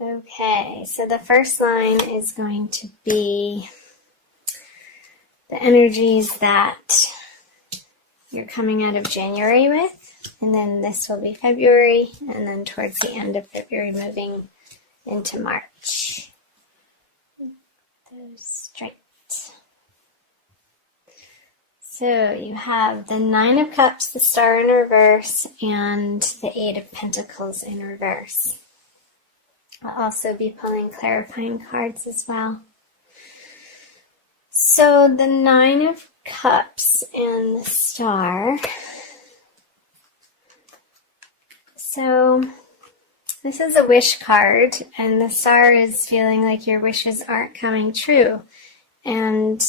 Okay, so the first line is going to be the energies that you're coming out of January with, and then this will be February, and then towards the end of February moving into March. Those straight. So you have the Nine of Cups, the Star in reverse, and the Eight of Pentacles in reverse. I'll also be pulling clarifying cards as well. So the Nine of Cups and the Star. So this is a wish card, and the Star is feeling like your wishes aren't coming true. And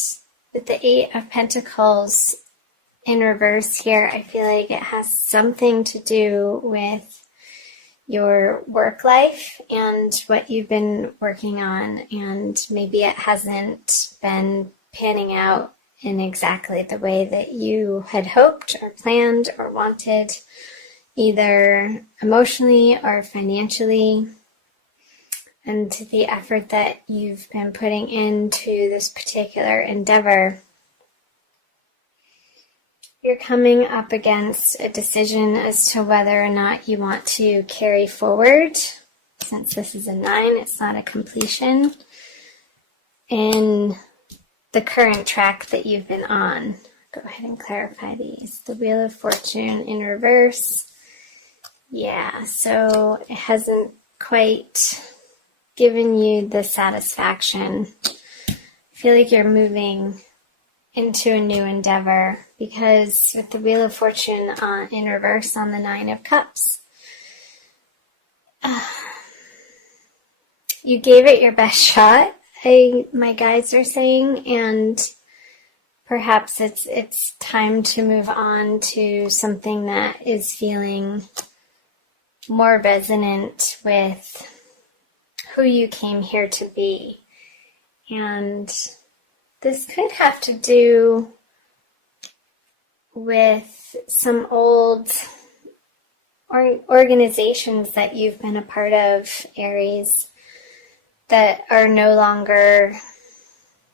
with the Eight of Pentacles in reverse here, I feel like it has something to do with your work life and what you've been working on, and maybe it hasn't been panning out in exactly the way that you had hoped or planned or wanted, either emotionally or financially. And the effort that you've been putting into this particular endeavor, you're coming up against a decision as to whether or not you want to carry forward. Since this is a 9, it's not a completion in the current track that you've been on. Go ahead and clarify these. The Wheel of Fortune in reverse. Yeah, so it hasn't quite given you the satisfaction. I feel like you're moving into a new endeavor, because with the Wheel of Fortune in reverse on the Nine of Cups, you gave it your best shot, my guides are saying, and perhaps it's time to move on to something that is feeling more resonant with who you came here to be. And this could have to do with some old organizations that you've been a part of, Aries, that are no longer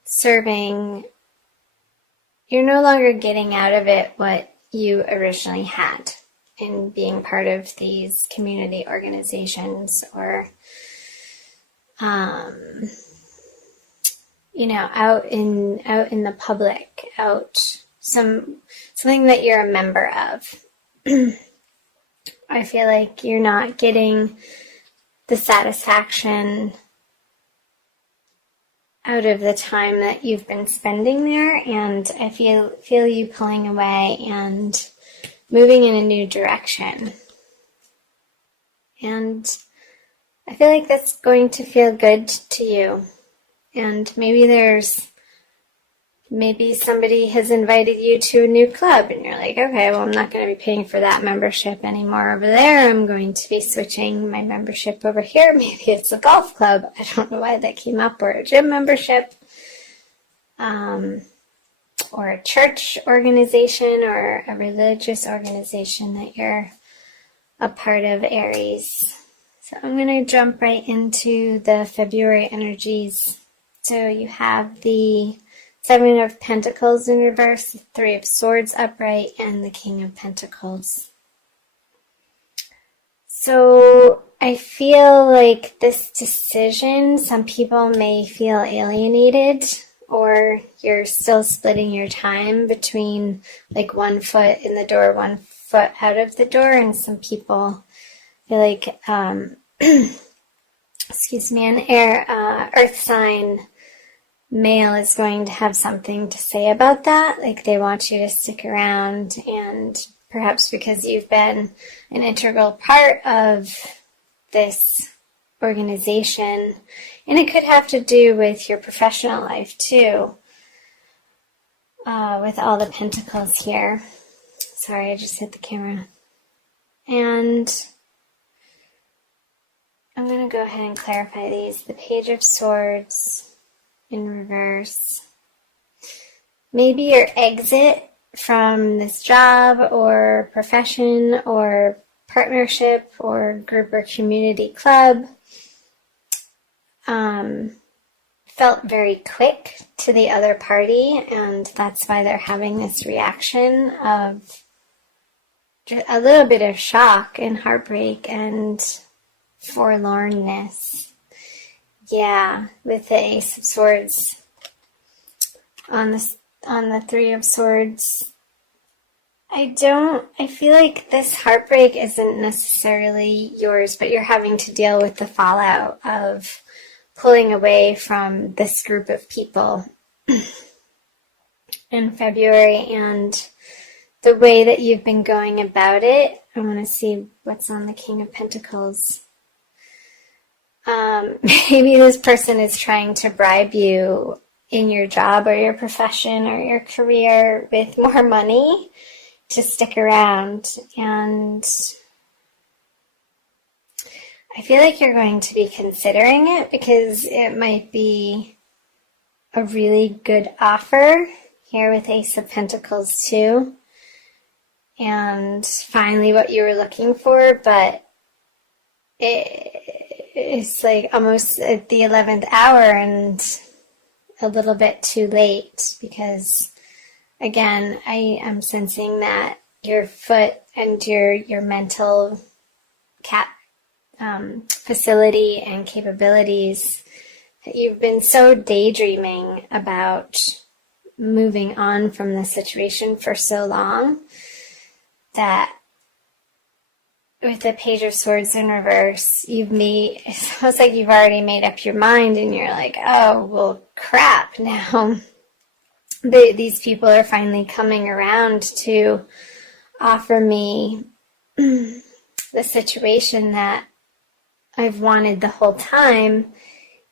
serving. You're no longer getting out of it what you originally had in being part of these community organizations, or out in the public, something that you're a member of. I feel like you're not getting the satisfaction out of the time that you've been spending there, and I feel you pulling away and moving in a new direction. And I feel like that's going to feel good to you. And maybe somebody has invited you to a new club, and you're like, okay, well, I'm not going to be paying for that membership anymore over there. I'm going to be switching my membership over here. Maybe it's a golf club. I don't know why that came up, or a gym membership, or a church organization, or a religious organization that you're a part of, Aries. So I'm going to jump right into the February energies. So you have the Seven of Pentacles in reverse, the Three of Swords upright, and the King of Pentacles. So I feel like this decision, some people may feel alienated, or you're still splitting your time between like 1 foot in the door, 1 foot out of the door, and some people feel like, excuse me, an earth sign male is going to have something to say about that. Like they want you to stick around, and perhaps because you've been an integral part of this organization. And it could have to do with your professional life too, with all the pentacles here. Sorry, I just hit the camera. And I'm going to go ahead and clarify these. The Page of Swords in reverse. Maybe your exit from this job or profession or partnership or group or community club. felt very quick to the other party, and that's why they're having this reaction of a little bit of shock and heartbreak and forlornness. Yeah, with the Ace of Swords on the Three of Swords. I feel like this heartbreak isn't necessarily yours, but you're having to deal with the fallout of pulling away from this group of people in February, and the way that you've been going about it. I want to see what's on the King of Pentacles. Maybe this person is trying to bribe you in your job or your profession or your career with more money to stick around, and I feel like you're going to be considering it because it might be a really good offer here with Ace of Pentacles too, and finally what you were looking for, but it's like almost at the 11th hour and a little bit too late, because again, I am sensing that your foot and your mental facility and capabilities, that you've been so daydreaming about moving on from the situation for so long that with the Page of Swords in reverse, it's almost like you've already made up your mind and you're like, oh, well, crap, now these people are finally coming around to offer me the situation that I've wanted the whole time,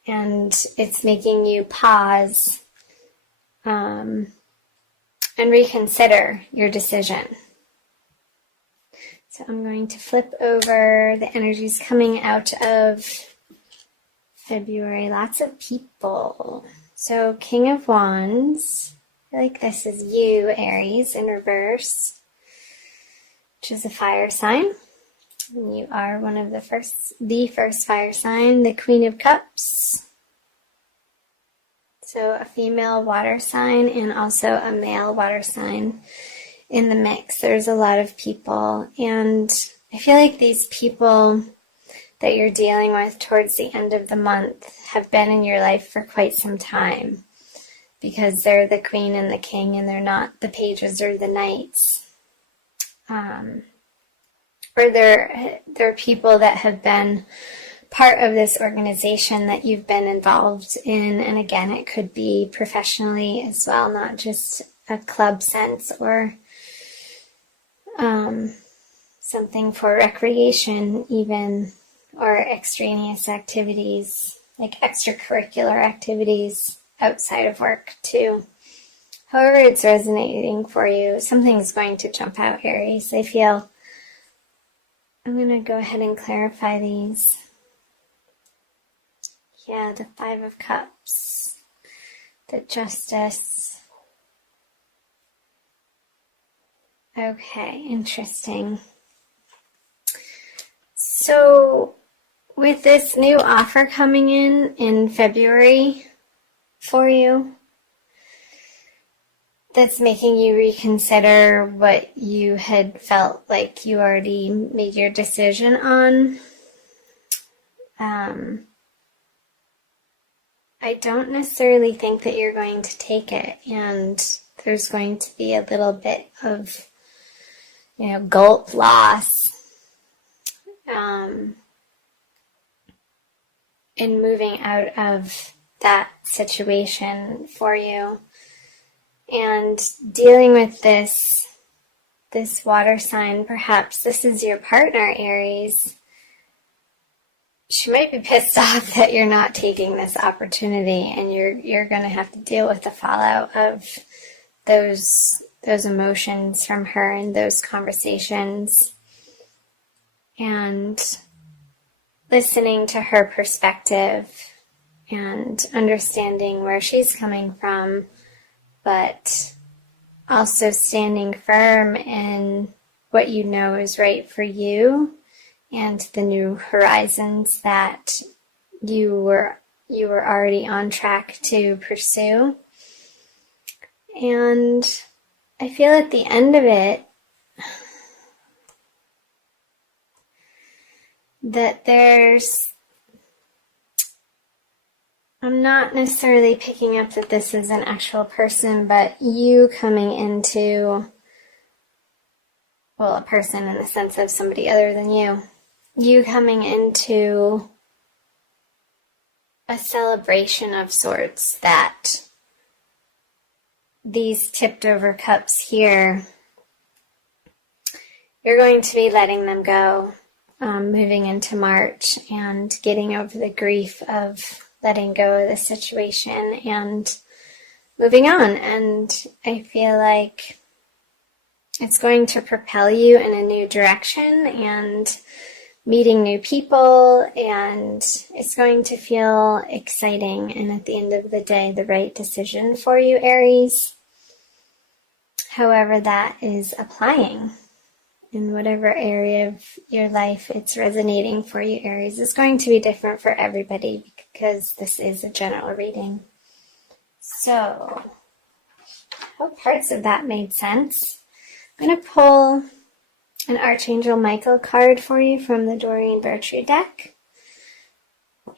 and it's making you pause and reconsider your decision. So I'm going to flip over the energies coming out of February. Lots of people. So King of Wands. I feel like this is you, Aries, in reverse, which is a fire sign. And you are one of the first fire sign, the Queen of Cups. So a female water sign and also a male water sign in the mix. There's a lot of people, and I feel like these people that you're dealing with towards the end of the month have been in your life for quite some time, because they're the queen and the king, and they're not the pages or the knights. Or they're people that have been part of this organization that you've been involved in. And again, it could be professionally as well, not just a club sense or something for recreation even, or extraneous activities, like extracurricular activities outside of work too. However it's resonating for you, something's going to jump out, Aries. I feel I'm going to go ahead and clarify these. Yeah, the Five of Cups, the Justice. Okay, interesting. So with this new offer coming in February for you, that's making you reconsider what you had felt like you already made your decision on. I don't necessarily think that you're going to take it, and there's going to be a little bit of, gulp loss in moving out of that situation for you. And dealing with this water sign, perhaps this is your partner, Aries. She might be pissed off that you're not taking this opportunity, and you're going to have to deal with the fallout of those emotions from her and those conversations, and listening to her perspective and understanding where she's coming from, but also standing firm in what you know is right for you and the new horizons that you were you were already on track to pursue. And I feel at the end of it that I'm not necessarily picking up that this is an actual person, but you coming into, well, a person in the sense of somebody other than you coming into a celebration of sorts, that these tipped over cups here, you're going to be letting them go, moving into March and getting over the grief of letting go of the situation and moving on. And I feel like it's going to propel you in a new direction and meeting new people, and it's going to feel exciting and at the end of the day the right decision for you, Aries. However that is applying in whatever area of your life it's resonating for you, Aries, is going to be different for everybody because this is a general reading. So, I hope parts of that made sense. I'm going to pull an Archangel Michael card for you from the Doreen Virtue deck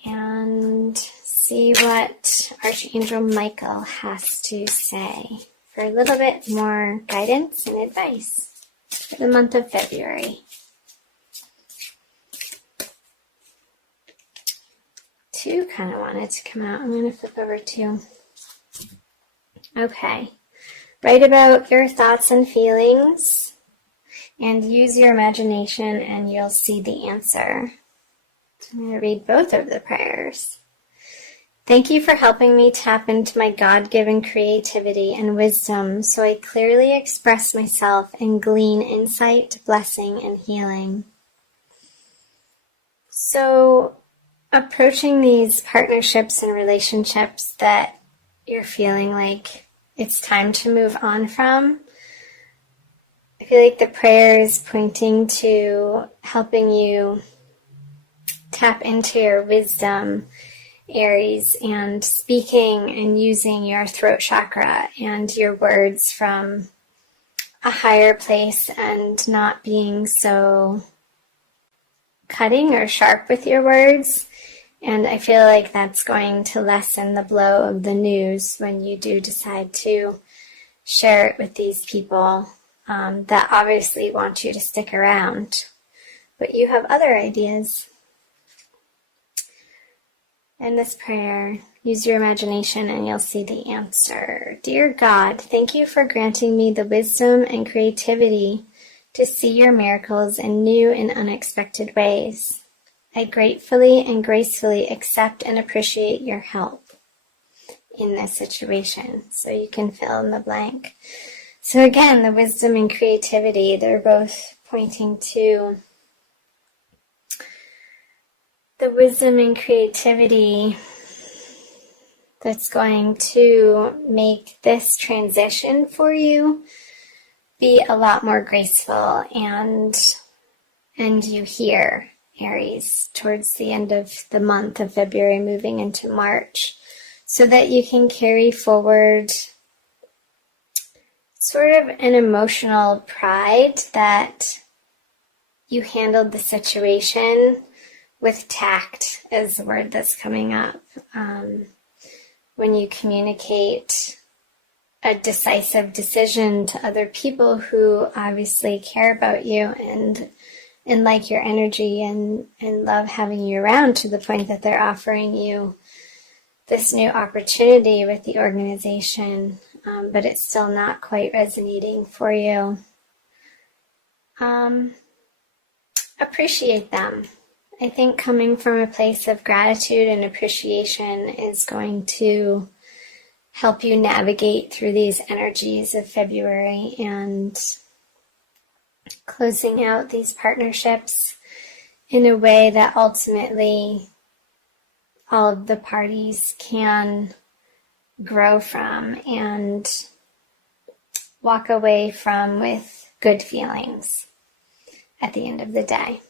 and see what Archangel Michael has to say for a little bit more guidance and advice for the month of February. Two kind of wanted to come out. I'm going to flip over two. Okay. Write about your thoughts and feelings and use your imagination and you'll see the answer. So I'm going to read both of the prayers. Thank you for helping me tap into my God-given creativity and wisdom so I clearly express myself and glean insight, blessing, and healing. So, approaching these partnerships and relationships that you're feeling like it's time to move on from, I feel like the prayer is pointing to helping you tap into your wisdom, Aries, and speaking and using your throat chakra and your words from a higher place and not being so cutting or sharp with your words. And I feel like that's going to lessen the blow of the news when you do decide to share it with these people that obviously want you to stick around. But you have other ideas. In this prayer, use your imagination and you'll see the answer. Dear God, thank you for granting me the wisdom and creativity to see your miracles in new and unexpected ways. I gratefully and gracefully accept and appreciate your help in this situation. So you can fill in the blank. So again, the wisdom and creativity, they're both pointing to the wisdom and creativity that's going to make this transition for you be a lot more graceful and you here, Aries, towards the end of the month of February, moving into March, so that you can carry forward sort of an emotional pride that you handled the situation with tact is the word that's coming up. When you communicate a decisive decision to other people who obviously care about you and like your energy and love having you around to the point that they're offering you this new opportunity with the organization, but it's still not quite resonating for you. Appreciate them. I think coming from a place of gratitude and appreciation is going to help you navigate through these energies of February and closing out these partnerships in a way that ultimately all of the parties can grow from and walk away from with good feelings at the end of the day.